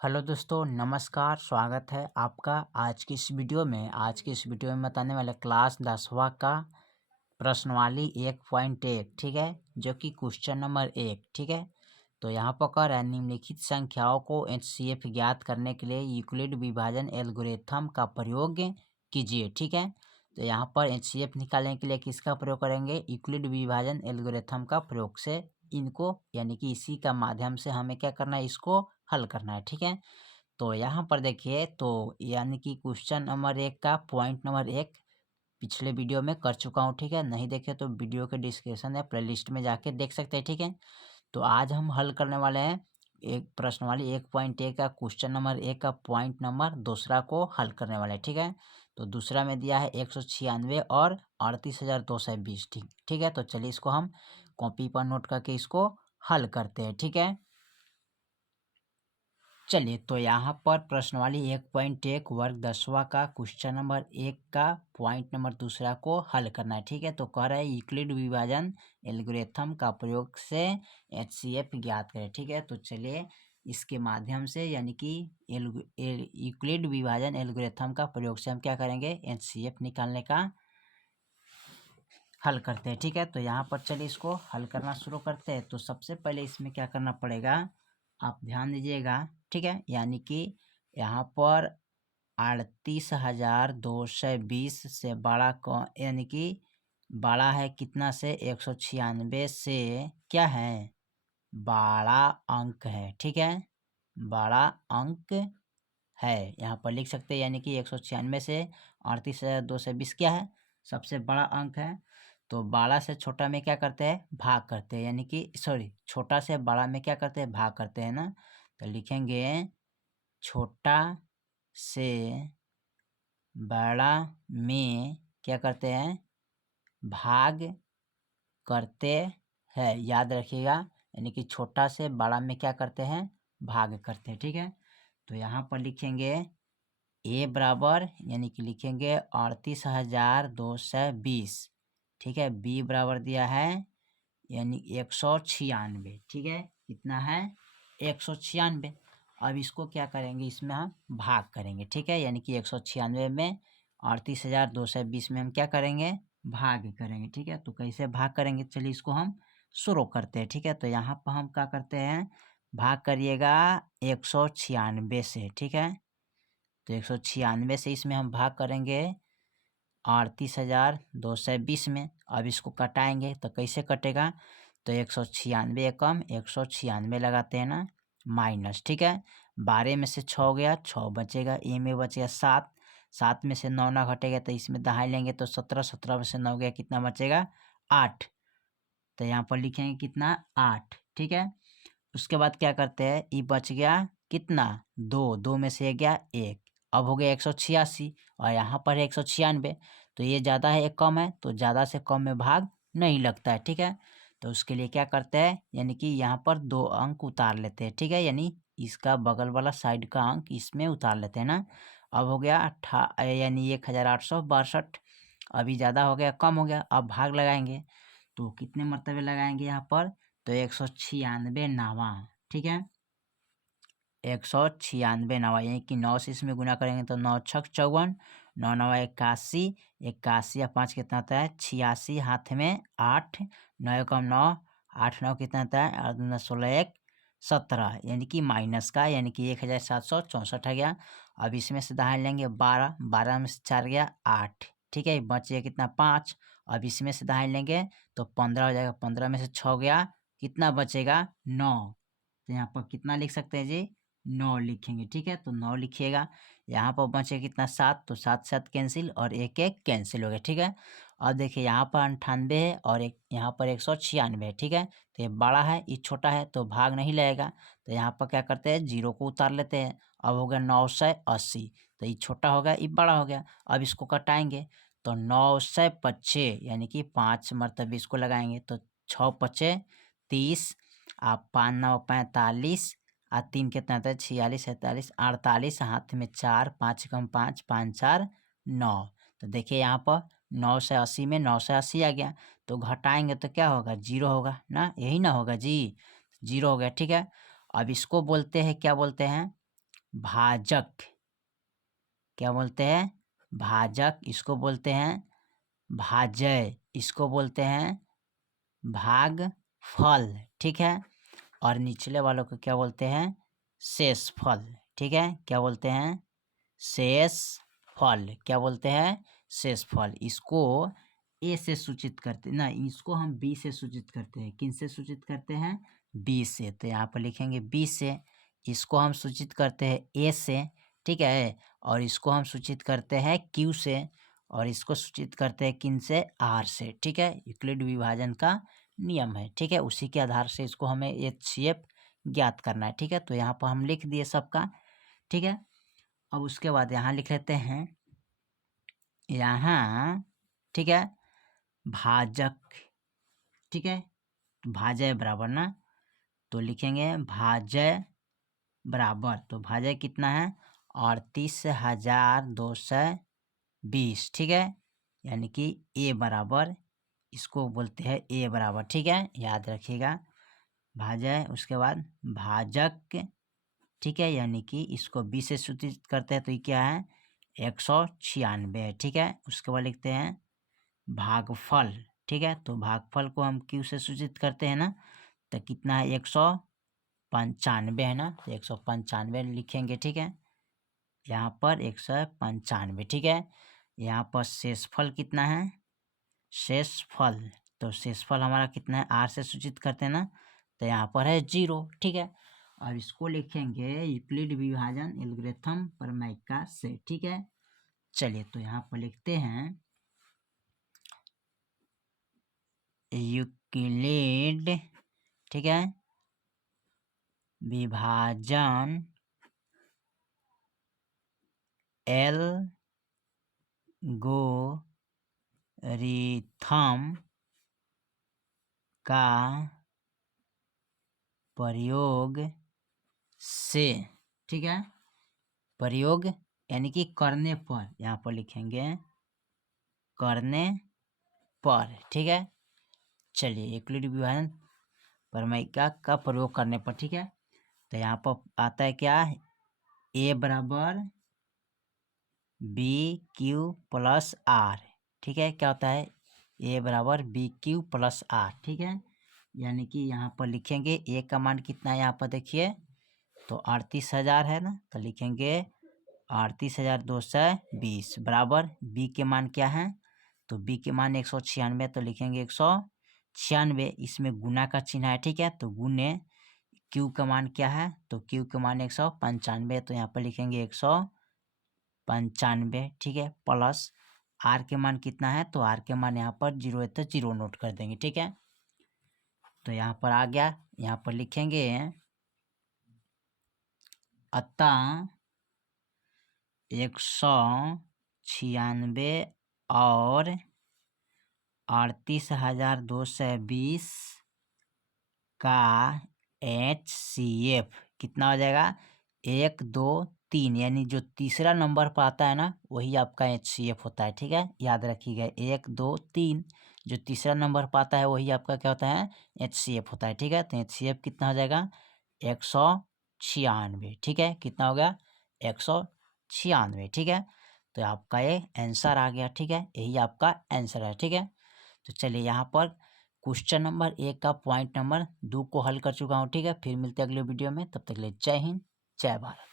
Hello दोस्तों, नमस्कार। स्वागत है आपका आज की इस वीडियो में। बताने वाले क्लास 10वां का प्रश्नवाली 1.1, ठीक है, जो कि क्वेश्चन नंबर 1, ठीक है। तो यहाँ पर कह रहा है निम्नलिखित संख्याओं को एचसीएफ ज्ञात करने के लिए यूक्लिड विभाजन एल्गोरिथम का प्रयोग कीजिए, ठीक है। तो यहाँ पर एचसीएफ निकालने के लिए किसका प्रयोग करेंगे? यूक्लिड विभाजन एल्गोरिथम का प्रयोग से इनको यानी कि इसी का माध्यम से हमें क्या करना है, इसको हल करना है, ठीक है। तो यहाँ पर देखिए, तो यानी कि क्वेश्चन नंबर 1 का पॉइंट नंबर 1 पिछले वीडियो में कर चुका हूँ, ठीक है। नहीं देखे तो वीडियो के डिस्क्रिप्शन या प्लेलिस्ट में जाके देख सकते हैं, ठीक है। तो आज हम हल करने वाले हैं एक प्रश्नवाली 1.1 का क्वेश्चन नंबर 1 का पॉइंट नंबर दूसरा को हल करने वाले हैं, ठीक है। तो दूसरा में दिया है 196 और 38,220, ठीक है। तो चलिए इसको हम कॉपी पर नोट करके इसको हल करते हैं, ठीक है। चलिए, तो यहाँ पर प्रश्नवाली 1.1 वर्ग 10वां का क्वेश्चन नंबर 1 का पॉइंट नंबर दूसरा को हल करना है, ठीक है। तो कह रहा है यूक्लिड विभाजन एल्गोरिथम का प्रयोग से एचसीएफ ज्ञात करें, ठीक है। तो चलिए इसके माध्यम से यानी कि यूक्लिड विभाजन एल्गोरिथम का प्रयोग से हम क्या करेंगे, एचसीएफ निकालने का हल करते हैं, ठीक है। तो यहाँ पर चलिए इसको हल करना शुरू करते हैं। तो सबसे पहले इसमें क्या करना पड़ेगा, आप ध्यान दीजिएगा, ठीक है। यानी कि यहाँ पर 38,220 से बड़ा कौन, यानी कि बड़ा है कितना से 196 से, क्या है, बड़ा अंक है, ठीक है। बड़ा अंक है यहाँ पर लिख सकते हैं, यानी कि 196 से 38,220 क्या है, सबसे बड़ा अंक है। तो बड़ा से छोटा में क्या करते हैं, भाग करते हैं, यानी कि सॉरी, छोटा से बड़ा में क्या करते हैं, भाग करते हैं ना। तो लिखेंगे छोटा से बड़ा में क्या करते हैं, भाग करते हैं, याद रखिएगा। यानी कि छोटा से बड़ा में क्या करते हैं, भाग करते हैं, ठीक है। तो यहाँ पर लिखेंगे ए बराबर, यानी कि लिखेंगे 38,220, ठीक है। बी बराबर दिया है यानी 196, ठीक है। कितना है, 196। अब इसको क्या करेंगे, इसमें हम भाग करेंगे, ठीक है। यानी कि 196 में 38,220 में हम क्या करेंगे, भाग करेंगे, ठीक है। तो कैसे भाग करेंगे, चलिए इसको हम शुरू करते हैं, ठीक है। तो यहाँ पर हम क्या करते हैं, भाग करिएगा 196 से, ठीक है। तो 196 से इसमें हम भाग करेंगे 38,220 में। अब इसको कटाएंगे तो कैसे कटेगा, तो 196 एकम 196 लगाते हैं ना, माइनस, ठीक है। 12 में से 6 गया, 6 बचेगा, ए में बचेगा 7, 7 में से 9 ना घटेगा तो इसमें दहाई लेंगे तो 17, 17 में से 9 गया, कितना बचेगा, 8। तो यहाँ पर लिखेंगे कितना, 8, ठीक है। उसके बाद क्या करते हैं, ये बच गया कितना, 2, 2 में से गया 1, अब हो गया 186 और यहाँ पर है 196। तो ये ज़्यादा है, एक कम है, तो ज़्यादा से कम में भाग नहीं लगता है, ठीक है। तो उसके लिए क्या करते हैं, यानी कि यहाँ पर 2 अंक उतार लेते हैं, ठीक है। यानी इसका बगल वाला साइड का अंक इसमें उतार लेते हैं ना। अब हो गया यानी 1,862। अभी ज़्यादा हो गया, कम हो गया, अब भाग लगाएंगे तो कितने मरतबे लगाएंगे यहाँ पर, तो 196 नावा, ठीक है। 196 नावा, यानी कि 9 से इसमें गुना करेंगे तो 9 छक 54, 9 नवा 81, 81 या 5 कितना होता है, 86, हाथ में 8, 9 एकम 9, 8 9 कितना होता है, और 2 16 1 17, यानी कि माइनस का, यानी कि 1,764 आ गया। अब इसमें से दाहिने लेंगे 12, 12 में से 4 गया 8, ठीक है। बच गया कितना, 5। अब इसमें से दाहिने लेंगे तो 15 हो जाएगा, 15 में से 6 गया, कितना बचेगा, 9। तो यहाँ पर कितना लिख सकते हैं जी, 9 लिखेंगे, ठीक है। तो 9 लिखिएगा। यहाँ पर बचे कितना, 7, तो 7 7 कैंसिल और 1 1 कैंसिल हो गया, ठीक है। अब देखिए यहाँ पर 98 है और एक यहाँ पर 196 है, ठीक है। तो ये बड़ा है, ये छोटा है, तो भाग नहीं लगेगा। तो यहाँ पर क्या करते हैं, 0 को उतार लेते हैं। अब हो गया 980, तो ये छोटा हो गया, ये बड़ा हो गया। अब इसको कटाएंगे तो 925, यानी कि 5 मरतबे इसको लगाएंगे तो 6 पचे 30, आप 5 9 45, 3 कितना था, 46 47 48, हाथ में 4, 5 कम 5, 5 4 9। तो देखिए यहाँ पर 9 से 80 में 9 से 80 आ गया, तो घटाएंगे तो क्या होगा, 0 होगा ना, यही ना होगा जी, 0 हो गया, ठीक है। अब इसको बोलते हैं, क्या बोलते हैं, भाजक, क्या बोलते हैं, भाजक, इसको बोलते हैं भाजय, इसको बोलते हैं भागफल, ठीक है। और निचले वालों को क्या बोलते हैं, शेषफल, ठीक है। क्या बोलते हैं, शेषफल, क्या बोलते हैं, शेषफल। इसको ए से सूचित करते ना, इसको हम बी से सूचित करते हैं। किन से सूचित करते हैं, बी से। तो यहाँ पर लिखेंगे बी से। इसको हम सूचित करते हैं ए से, ठीक है। और इसको हम सूचित करते हैं क्यू से, और इसको सूचित करते हैं किन से, आर से, ठीक है। यूक्लिड विभाजन का नियम है, ठीक है। उसी के आधार से इसको हमें HCF ज्ञात करना है, ठीक है। तो यहाँ पर हम लिख दिए सबका, ठीक है। अब उसके बाद यहाँ लिख लेते हैं, यहाँ, ठीक है, भाजक, ठीक है। भाजय बराबर ना, तो लिखेंगे भाजय बराबर, तो भाजय कितना है, 38,220, ठीक है। यानी कि ए बराबर, इसको बोलते हैं ए बराबर, ठीक है, याद रखिएगा। भाजय, उसके बाद भाजक, ठीक है। यानी कि इसको बी से सूचित करते हैं, तो ये क्या है, 196 है, ठीक है। उसके बाद लिखते हैं भागफल, ठीक है। तो भागफल को हम क्यू से सूचित करते हैं ना, तो कितना है, 195 है ना, तो 195 लिखेंगे, ठीक है। यहाँ पर 195, ठीक है। यहाँ पर शेषफल कितना है, शेषफल, तो शेषफल हमारा कितना है, आर से सूचित करते हैं ना, तो यहाँ पर है 0, ठीक है। और इसको लिखेंगे यूक्लिड विभाजन एल्गोरिथम प्रमेय से, ठीक है। चलिए, तो यहाँ पर लिखते हैं यूक्लिड, ठीक है, विभाजन एल्गोरिथम का प्रयोग से, ठीक है। प्रयोग यानी कि करने पर, यहाँ पर लिखेंगे करने पर, ठीक है। चलिए, यूक्लिड विभाजन प्रमेय का प्रयोग करने पर, ठीक है। तो यहाँ पर आता है क्या, ए बराबर बी क्यू प्लस आर, ठीक है। क्या होता है, ए बराबर बी क्यू प्लस आर, ठीक है। यानी कि यहाँ पर लिखेंगे ए का मान कितना है, यहाँ पर देखिए, तो 38,000 है ना, तो लिखेंगे 38,220 बराबर बी के मान क्या है, तो बी के मान 196, तो लिखेंगे 196, इसमें गुना का चिन्ह है, ठीक है। तो गुने क्यू का मान क्या है, तो क्यू का मान 195, तो यहाँ पर लिखेंगे 195, ठीक है। प्लस आर के मान कितना है, तो आर के मान यहाँ पर 0 है, तो 0 नोट कर देंगे, ठीक है। तो यहाँ पर आ गया, यहाँ पर लिखेंगे अतः 196 और 38,220 का HCF कितना हो जाएगा, 1 2 3, यानी जो तीसरा नंबर पर आता है ना, वही आपका HCF होता है, ठीक है। याद रखिएगा, 1 2 3 जो तीसरा नंबर पर आता है, वही आपका क्या होता है, HCF होता है, ठीक है। तो HCF कितना हो जाएगा, 196, ठीक है। कितना हो गया, 196, ठीक है। तो आपका ये आंसर आ गया, ठीक है। यही आपका आंसर है, ठीक है। तो चलिए, यहाँ पर क्वेश्चन नंबर 1 का पॉइंट नंबर 2 को हल कर चुका हूँ, ठीक है। फिर मिलते हैं अगले वीडियो में, तब तक के लिए जय हिंद, जय भारत।